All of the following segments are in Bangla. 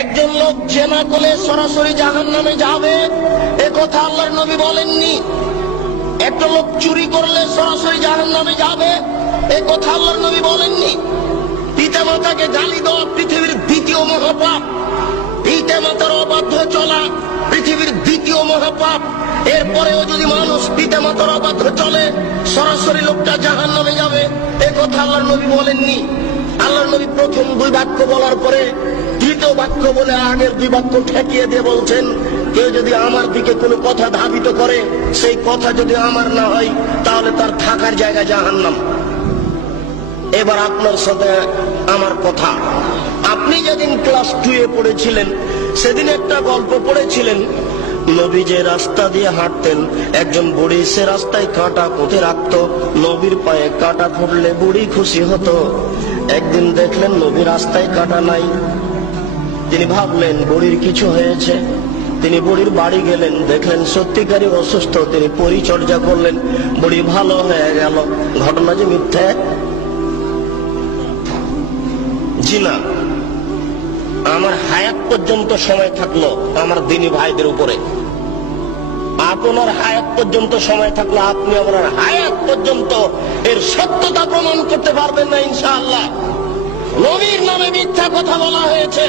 একজন লোক জেনা করলে সরাসরি জাহান্নামে যাবে, এ কথা আল্লাহর নবী বলেননি। একটা লোক চুরি করলে সরাসরি জাহান্নামে যাবে, এ কথা আল্লাহর নবী বলেননি। পিতা মাতাকে গালি দেওয়া পৃথিবীর দ্বিতীয় মহাপাপ। পিতা মাতার অবাধ্য চলা পৃথিবীর দ্বিতীয় মহাপাপ। এরপরেও যদি মানুষ পিতা মাতার অবাধ্য চলে, সরাসরি লোকটা জাহান্নামে যাবে, এ কথা আল্লাহর নবী বলেননি। আল্লাহর নবী প্রথম দুই বাক্য বলার পরে তৃতীয় বাক্য বলে আগের দুই বাক্য ঠেকিয়ে দিয়ে বলছেন, কেউ যদি আমার দিকে কোনো কথা ধাবিত করে, সেই কথা যদি আমার না হয়, তাহলে তার থাকার জায়গা জাহান্নাম। এবার আপনার সাথে আমার কথা। আপনি যেদিন ক্লাস 2 এ পড়েছিলেন, সেদিন একটা গল্প পড়েছিলেন। নবী যে রাস্তা দিয়ে হাঁটতেন, একজন বুড়ি সে রাস্তায় কাঁটা পুঁতে রাখত। নবীর পায়ে কাঁটা ফুটলে বুড়ি খুশি হতো। একদিন দেখলেন নবী রাস্তায় কাঁটা নাই। তিনি ভাবলেন বুড়ির কিছু হয়েছে। তিনি বুড়ির বাড়ি গেলেন, দেখলেন সত্যিকারই অসুস্থ। তিনি পরিচর্যা করলেন, বুড়ি ভালো হয়ে গেল। ঘটনা যে মিথ্যে? জি না। আমার হায়াত পর্যন্ত সময় থাকলো আমার দিনী ভাইদের উপরে। আপনার হায়াত পর্যন্ত সময় থাকলো আপনি আপনার হায়াত পর্যন্ত এর সত্যতা প্রমাণ করতে পারবেন না ইনশাআল্লাহ। নবীর নামে মিথ্যা কথা বলা হয়েছে।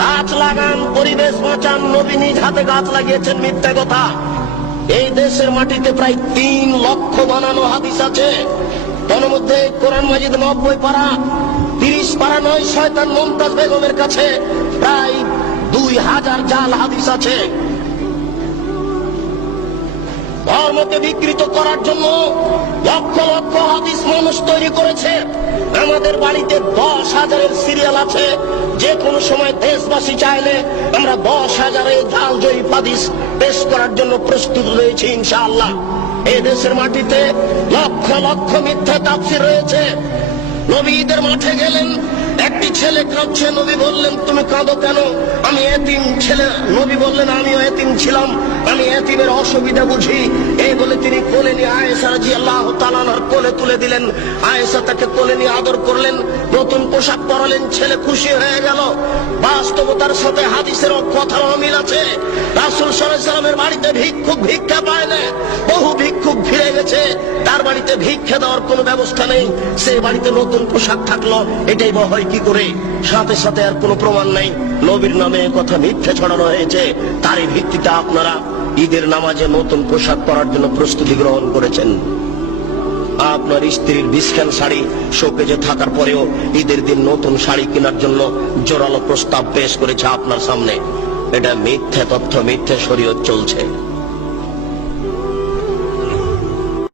গাছ লাগান, পরিবেশ বাঁচান, নবী নিজ হাতে গাছ লাগিয়েছেন, মিথ্যা কথা। এই দেশের মাটিতে প্রায় 3 লক্ষ বানানো হাদিস আছে। তার মধ্যে কোরআন মাজিদ 90 পারা, 30 পারা নয় শয়তান মুমতাজ বেগমের কাছে প্রায় 2000 জাল হাদিস আছে। ধর্মকে বিকৃত করার জন্য লক্ষ লক্ষ হাদিস মানুষ তৈরি করেছে। আমাদের বাড়িতে 10,000-এর সিরিয়াল আছে। যে কোনো সময় দেশবাসী চাইলে আমরা 10,000-এর জাল জয়ী হাদিস পেশ করার জন্য প্রস্তুত রয়েছে ইনশাআল্লাহ। এই দেশের মাটিতে লক্ষ লক্ষ মিথ্যা তাফসীর রয়েছে। নবী ঈদের মাঠে গেলেন, একটি ছেলে কাঁদছে। নবী বললেন, তুমি কাঁদো কেন? আমি এতিম ছেলে। নবী বললেন, আমিও এতিম ছিলাম, আমি এতিমের অসুবিধা বুঝি। এই বলে তিনি কোলে নিয়ে আয়েশা রাদিয়াল্লাহু তাআলা আনহার কোলে তুলে দিলেন। আয়েশা তাকে কোলে নিয়ে আদর করলেন, নতুন পোশাক পরালেন। ছেলে খুশি হয়ে গেল। বাস্তবতার সাথে হাদিসের কথার অমিল আছে। রাসূল সাল্লাল্লাহু আলাইহি সাল্লামের বাড়িতে ভিক্ষুক ভিক্ষা পায় না। বহু ভিক্ষুক ফিরে গেছে, তার বাড়িতে ভিক্ষা দেওয়ার কোনো ব্যবস্থা নেই। সেই বাড়িতে নতুন পোশাক থাকলো, এটাই বা হয় কি করে? সাথে সাথে আর কোনো প্রমাণ নেই। নবীর নামে কথা মিথ্যে ছড়ানো হয়েছে। তারই ভিত্তিতে আপনারা ঈদের নামাজে নতুন পোশাক পরার জন্য প্রস্তুতি গ্রহণ করেছেন। আপনার স্ত্রীর বিছখান শাড়ি শোকেজে থাকার পরেও ঈদের দিন নতুন শাড়ি কেনার জন্য জোরালো প্রস্তাব পেশ করেছে আপনার সামনে। এটা মিথ্যে তথ্য, মিথ্যে শরীয়ত চলছে।